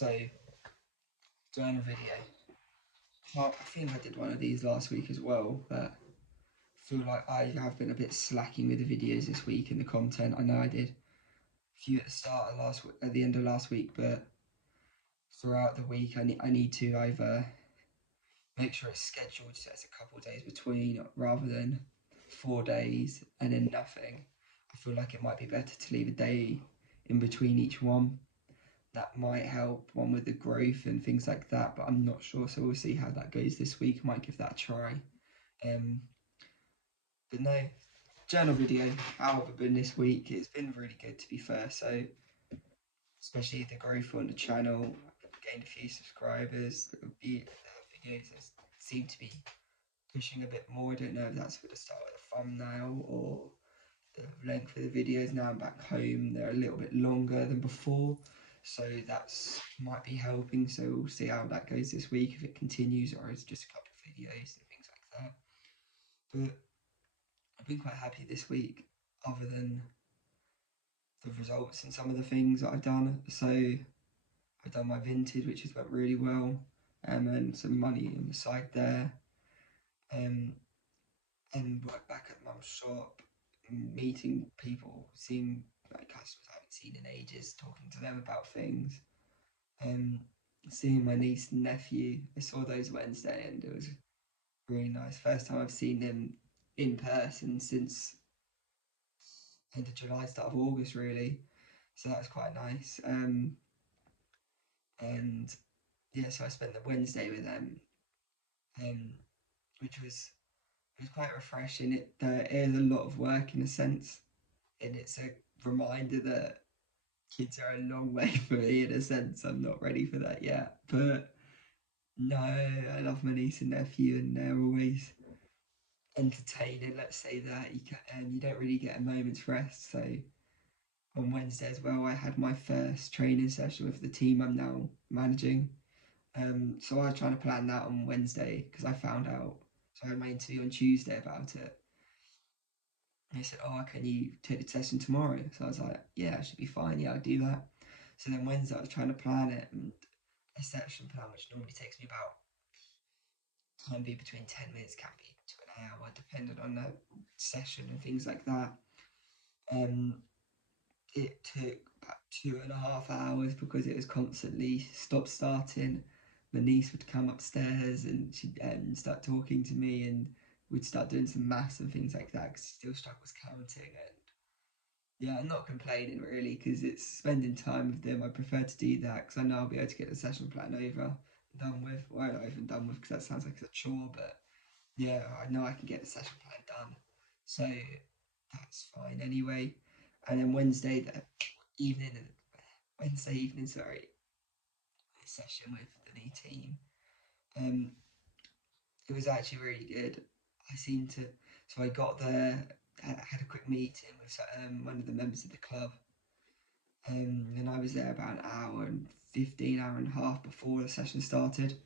So, doing a video. I think I did one of these last week as well, but I feel like I have been a bit slacking with the videos this week and the content. I know I did a few at the start of at the end of last week, but throughout the week I need to either make sure it's scheduled so it's a couple of days between rather than 4 days and then nothing. I feel like it might be better to leave a day in between each one. That might help one with the growth and things like that, but I'm not sure, so we'll see how that goes this week. I might give that a try. But no, journal video, how have I been this week? It's been really good, to be fair. So especially the growth on the channel, I've gained a few subscribers. The videos seem to be pushing a bit more. I don't know if that's for the start of the thumbnail or the length of the videos. Now I'm back home, they're a little bit longer than before, so that's might be helping. So we'll see how that goes this week, if it continues or it's just a couple of videos and things like that. But I've been quite happy this week, other than the results and some of the things that I've done. So I've done my vinted, which has went really well, and some money on the side there, and work back at mum's shop, meeting people, seeing like customers I haven't seen in ages, talking to them about things, seeing my niece and nephew. I saw those Wednesday and it was really nice. First time I've seen them in person since end of July, start of August, really. So that was quite nice. And yeah, so I spent the Wednesday with them, which was quite refreshing. It is a lot of work in a sense, and it's a reminder that kids are a long way for me in a sense. I'm not ready for that yet, but no, I love my niece and nephew, and they're always entertaining. Let's say that you don't really get a moment's rest. So on Wednesday as well, I had my first training session with the team I'm now managing. So I was trying to plan that on Wednesday because I found out. So I had my interview on Tuesday about it. And they said, "Oh, can you take the session tomorrow?" So I was like, "Yeah, I should be fine. Yeah, I'll do that." So then Wednesday I was trying to plan it, and a session plan, which normally takes me about, can be between 10 minutes, can be to an hour, depending on the session and things like that. It took about 2.5 hours because it was constantly stop starting. My niece would come upstairs and she'd start talking to me, and we'd start doing some maths and things like that because she still struggles counting. And yeah, I'm not complaining really because it's spending time with them. I prefer to do that because I know I'll be able to get the session plan over, done with. Well, not even done with because that sounds like it's a chore, but yeah, I know I can get the session plan done. So that's fine anyway. And then evening, Wednesday evening, sorry, session with the new team. It was actually really good. So I got there, had a quick meeting with one of the members of the club, and I was there about an hour and 15, hour and a half before the session started.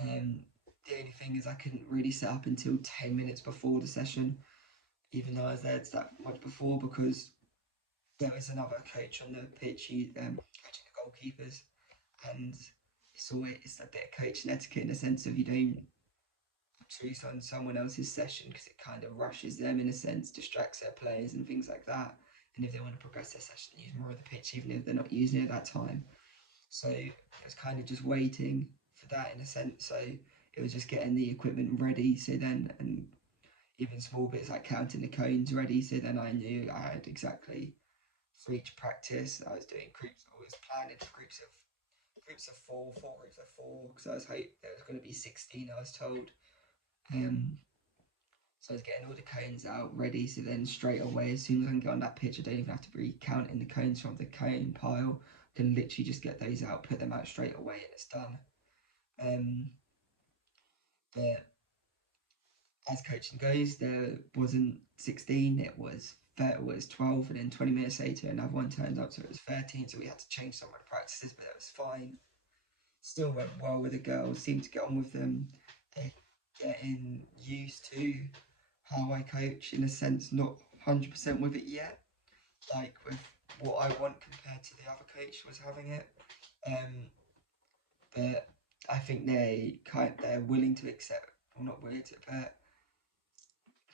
The only thing is I couldn't really set up until 10 minutes before the session, even though I was there that much before, because there was another coach on the pitch, coaching the goalkeepers, and it's a bit of coaching etiquette in the sense of you don't choose on someone else's session because it kind of rushes them in a sense, distracts their players and things like that. And if they want to progress their session, use more of the pitch, even if they're not using it at that time. So it was kind of just waiting for that in a sense. So it was just getting the equipment ready. So then, and even small bits like counting the cones ready. So then I knew I had exactly for each practice. I was doing groups. I was planning for groups of four groups of four, because I was hoping there was going to be 16. I was told. So I was getting all the cones out ready. So then straight away, as soon as I can get on that pitch, I don't even have to be counting the cones from the cone pile. I can literally just get those out, put them out straight away, and it's done. But as coaching goes, there wasn't 16, it was 12, and then 20 minutes later another one turned up, so it was 13. So we had to change some of the practices, but it was fine. Still went well with the girls, seemed to get on with them. They're getting used to how I coach, in a sense, not 100% with it yet, like with what I want compared to the other coach was having it. Um, but I think they're willing to accept, well, not willing to, but I'm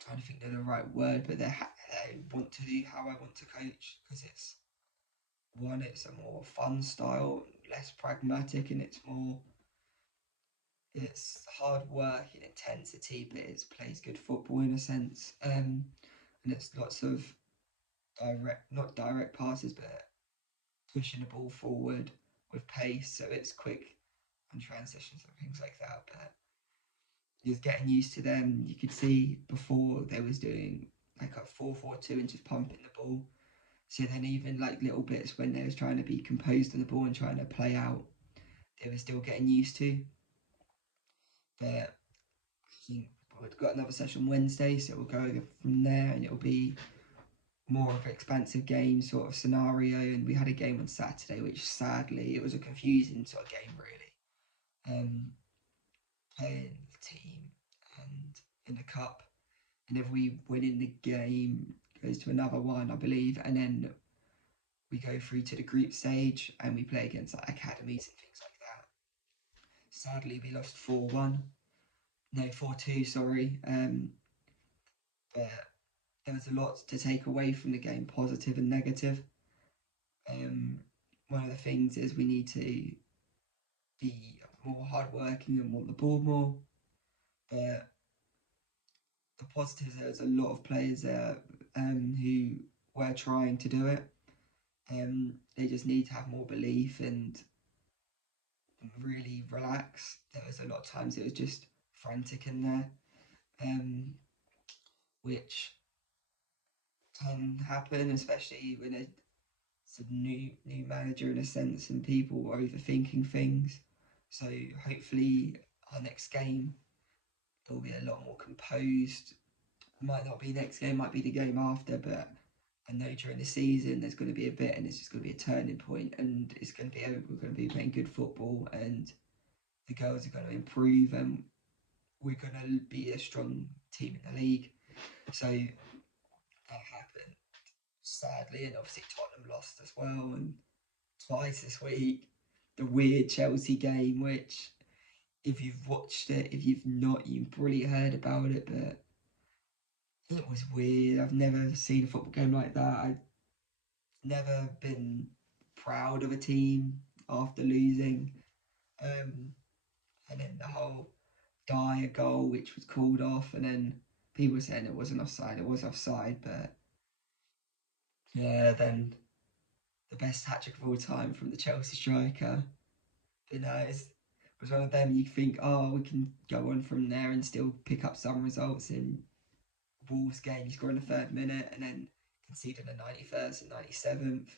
trying to think of the right word, but they want to do how I want to coach because it's a more fun style, less pragmatic, and it's hard work and intensity, but it plays good football in a sense. And it's lots of not direct passes, but pushing the ball forward with pace, so it's quick and transitions and things like that. But just getting used to them. You could see before they was doing like a 4-4-2 and just pumping the ball. So then even like little bits when they was trying to be composed on the ball and trying to play out, they were still getting used to. But I think we've got another session Wednesday, so we'll go from there, and it'll be more of an expansive game sort of scenario. And we had a game on Saturday, which sadly it was a confusing sort of game really. Playing the team and in the cup, and if we win in the game, goes to another one, I believe, and then we go through to the group stage and we play against like academies and things like that. Sadly, we lost 4-1, no 4-2, sorry. But there was a lot to take away from the game, positive and negative. Um, One of the things is we need to be more hardworking and want the ball more. But the positives, there's a lot of players there who were trying to do it. They just need to have more belief and really relax. There was a lot of times it was just frantic in there, um, which can happen, especially when it's a new manager in a sense and people overthinking things. So hopefully our next game it will be a lot more composed. Might not be next game, might be the game after, but I know during the season there's going to be a bit, and it's just going to be a turning point, and it's going to be we're going to be playing good football, and the girls are going to improve, and we're going to be a strong team in the league. So that happened sadly, and obviously Tottenham lost as well, and twice this week. The weird Chelsea game, which if you've watched it, if you've not, you've probably heard about it, but it was weird. I've never seen a football game like that. I've never been proud of a team after losing. Um, and then the whole Dyer goal, which was called off, and then people were saying it wasn't offside. It was offside, but yeah, then the best hat trick of all time from the Chelsea striker. You know, it was one of them you think, oh, we can go on from there and still pick up some results in Wolves game. You score in the third minute and then concede in the 91st and 97th.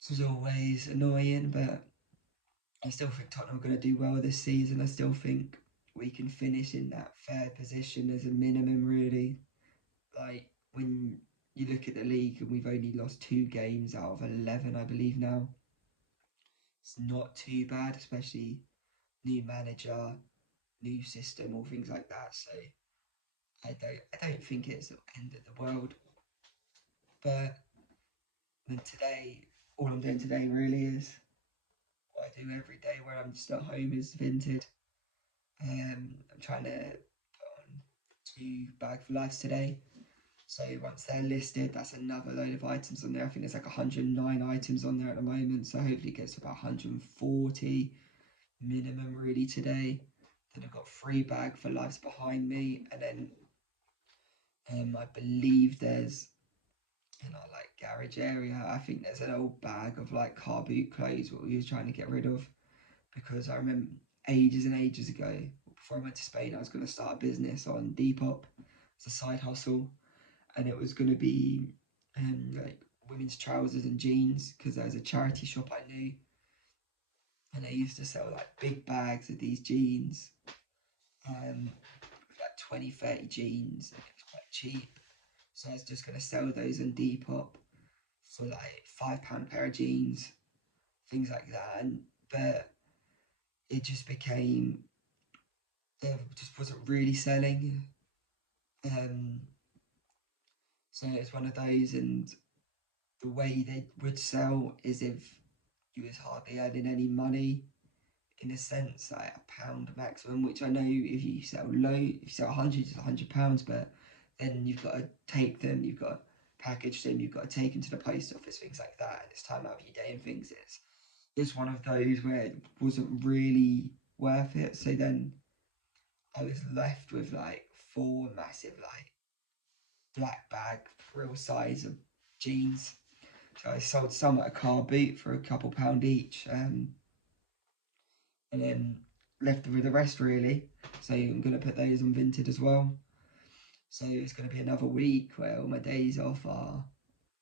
This was always annoying, but I still think Tottenham are going to do well this season. I still think we can finish in that third position as a minimum, really. Like, when you look at the league and we've only lost 2 games out of 11, I believe now. It's not too bad, especially new manager, new system, all things like that. So I don't think it's the end of the world. But then today, all I'm doing today really is what I do every day when I'm just at home is vinted. I'm trying to put on 2 bag for lives today. So once they're listed, that's another load of items on there. I think there's like 109 items on there at the moment. So hopefully it gets to about 140 minimum really today. Then I've got 3 bag for lives behind me, and then I believe there's in our like garage area. I think there's an old bag of like car boot clothes what we was trying to get rid of because I remember ages and ages ago before I went to Spain I was going to start a business on Depop. It's a side hustle, and it was going to be like women's trousers and jeans because there was a charity shop I knew, and they used to sell like big bags of these jeans, like 20, 30 jeans, and it was quite cheap. So I was just going to sell those on Depop for like £5 pair of jeans, things like that. And but it just became it just wasn't really selling. Um, so it's one of those, and the way they would sell is if you was hardly earning any money in a sense, like £1 maximum, which I know if you sell if you sell 100, it's £100, but then you've got to take them, you've got to package them, you've got to take them to the post office, things like that, and it's time out of your day and things. It's one of those where it wasn't really worth it. So then I was left with like four massive like black bag real size of jeans. So I sold some at a car boot for a couple pound each, and then left with the rest really. So I'm gonna put those on Vinted as well. So it's gonna be another week where all my days off are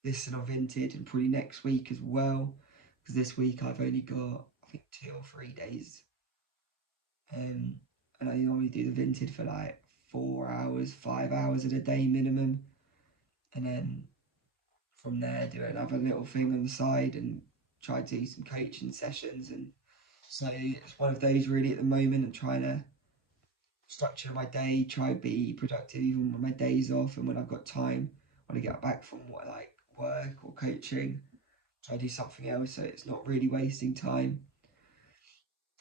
listed on Vinted, and probably next week as well. Because this week I've only got I think 2 or 3 days, and I normally do the Vinted for like 4 hours, 5 hours at a day minimum, and then from there do another little thing on the side and try to do some coaching sessions. And so it's one of those really at the moment. I'm trying to structure my day, try to be productive even when my days off and when I've got time, when I get back from what like work or coaching, try to do something else so it's not really wasting time.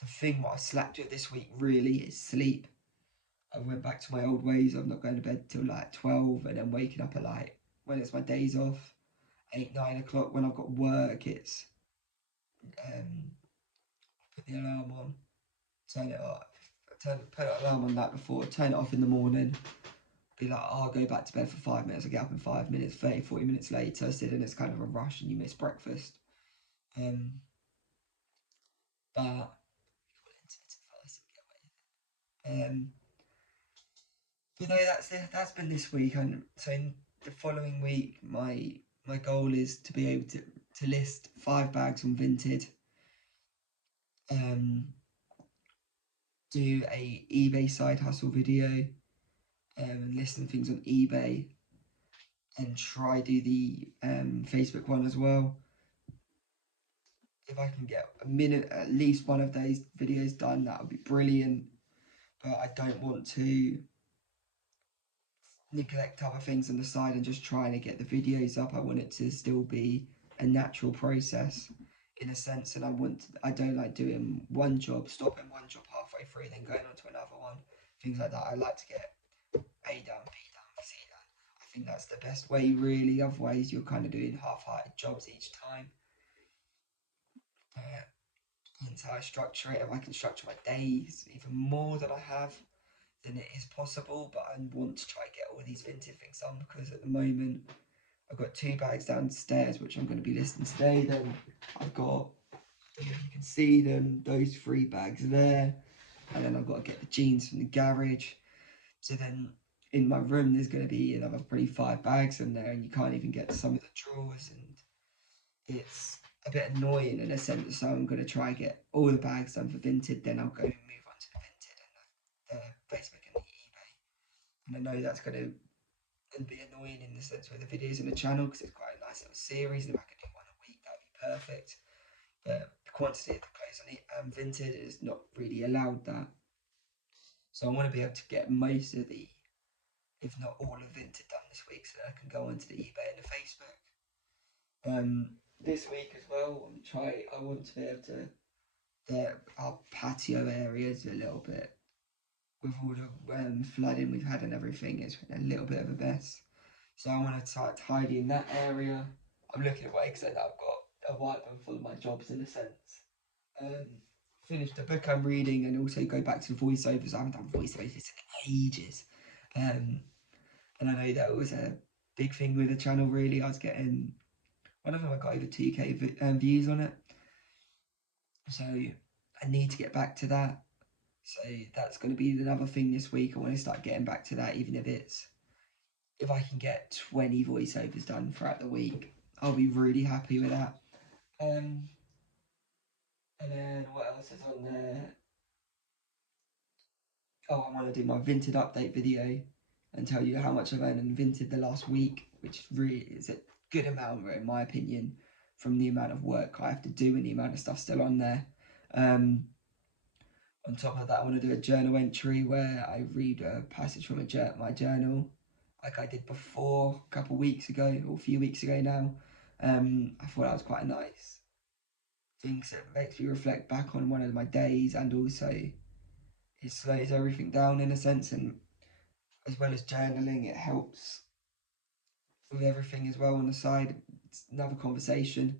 The thing what I slacked with this week really is sleep. I went back to my old ways of not going to bed till like 12 and then waking up at like when it's my days off, 8, 9 o'clock. When I've got work, it's um, put the alarm on, turn it off, put an alarm on that before, turn it off in the morning, be like, oh, I'll go back to bed for 5 minutes, I get up in 5 minutes, 30, 40 minutes later, so then it's kind of a rush and you miss breakfast. Um, but um, but no, that's been this week, and so in the following week, my goal is to be able to list 5 bags on Vinted, um, do a eBay side hustle video, listing things on eBay, and try do the Facebook one as well. If I can get at least one of those videos done, that would be brilliant. But I don't want to neglect other things on the side and just trying to get the videos up. I want it to still be a natural process in a sense, and I don't like doing one job, stopping one job halfway through, then going on to another one, things like that. I like to get A done, B done, C done. I think that's the best way really. Otherwise, you're kind of doing half-hearted jobs each time. That's how I structure it. If I can structure my days even more than I have, then it is possible. But I want to try to get all these vintage things done because at the moment I've got 2 bags downstairs which I'm going to be listing today. Then I've got, I don't know if you can see them, those 3 bags there, and then I've got to get the jeans from the garage. So then in my room there's going to be another probably 5 bags in there, and you can't even get to some of the drawers, and it's a bit annoying in a sense. So I'm going to try and get all the bags done for Vinted, then I'll go and move on to the Vinted and the Facebook and the eBay. And I know that's going to be annoying in the sense with the videos on the channel because it's quite a nice little series, and if I could do one a week that would be perfect. But the quantity of the clothes on the Vinted is not really allowed that. So I want to be able to get most of the, if not all of Vinted done this week, so that I can go onto the eBay and the Facebook. This week as well, I want to be able to our patio areas a little bit with all the flooding we've had and everything. It's a little bit of a mess, so I want to start tidying that area. I'm looking away because I've got a whiteboard full of my jobs in a sense. Um, Finish the book I'm reading and also go back to the voiceovers. I haven't done voiceovers in ages, and I know that was a big thing with the channel. Really, I was getting one of them. I got over 2K views on it, so I need to get back to that. So that's going to be another thing this week. I want to start getting back to that, even if I can get 20 voiceovers done throughout the week, I'll be really happy with that. Um, and then what else is on there? Oh, I want to do my Vinted update video and tell you how much I've earned in Vinted the last week, which really is a good amount, in my opinion, from the amount of work I have to do and the amount of stuff still on there. On top of that, I want to do a journal entry where I read a passage from my journal, like I did before a couple of weeks ago or a few weeks ago now. I thought that was quite nice things that makes me reflect back on one of my days, and also it slows everything down in a sense. And as well as journaling, it helps with everything as well on the side. It's another conversation.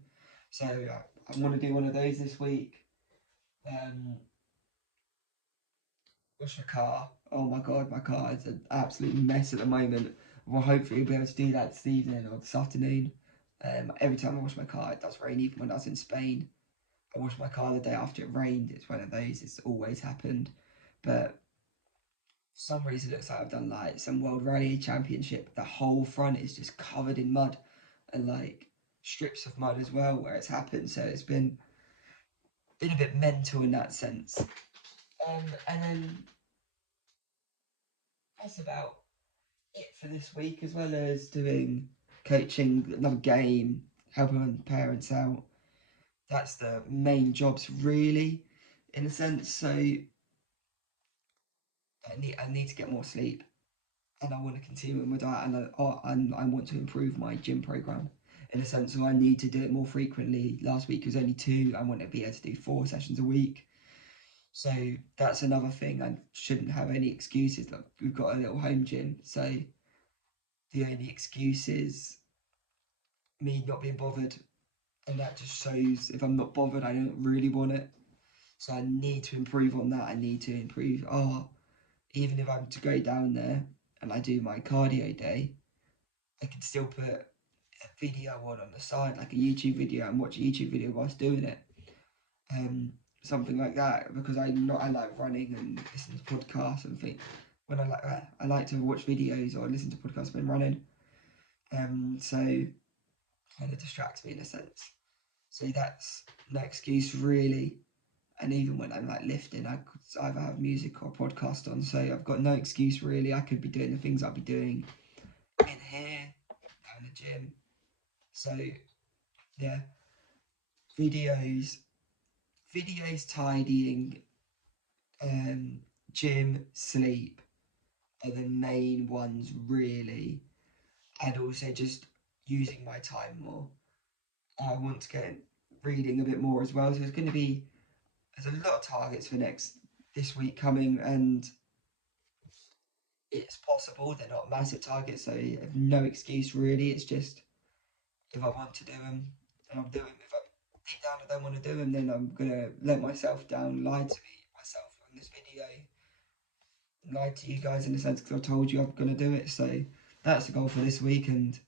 So I want to do one of those this week. Um, Wash my car. Oh my god, my car is an absolute mess at the moment. Well, hopefully we'll be able to do that this evening or this afternoon. Every time I wash my car, it does rain. Even when I was in Spain, I washed my car the day after it rained. It's one of those. It's always happened. But for some reason, it looks like I've done like some World Rally Championship. The whole front is just covered in mud and like strips of mud as well where it's happened. So it's been a bit mental in that sense. And then that's about it for this week, as well as doing coaching another game, helping parents out. That's the main jobs really, in a sense. So I need to get more sleep, and I want to continue with my diet, and I want to improve my gym program. In a sense, so I need to do it more frequently. Last week was only 2. I want to be able to do 4 sessions a week. So that's another thing. I shouldn't have any excuses. Like, we've got a little home gym, so the only excuse is me not being bothered, and that just shows if I'm not bothered, I don't really want it. So I need to improve on that. I need to improve. Oh, even if I'm to go down there and I do my cardio day, I can still put a video on the side, like a YouTube video, and watch a YouTube video whilst doing it. Something like that, because I like running and listen to podcasts and think when I like to watch videos or listen to podcasts when running. So kind of distracts me in a sense. So that's no excuse really. And even when I'm like lifting, I could either have music or a podcast on. So I've got no excuse really. I could be doing the things I'll be doing in here, down the gym. So yeah, videos, tidying, um, gym, sleep are the main ones really. And also just using my time more. I want to get reading a bit more as well. So there's a lot of targets for this week coming, and it's possible they're not massive targets, so I have no excuse really. It's just if I want to do them, then I'll do them. If I deep down I don't want to do them, then I'm gonna let myself down, lie to myself on this video, lie to you guys in a sense because I told you I'm gonna do it. So that's the goal for this week, and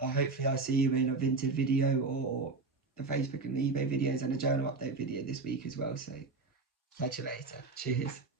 hopefully I see you in a vinted video or the Facebook and eBay videos and a journal update video this week as well. So catch you later. Cheers.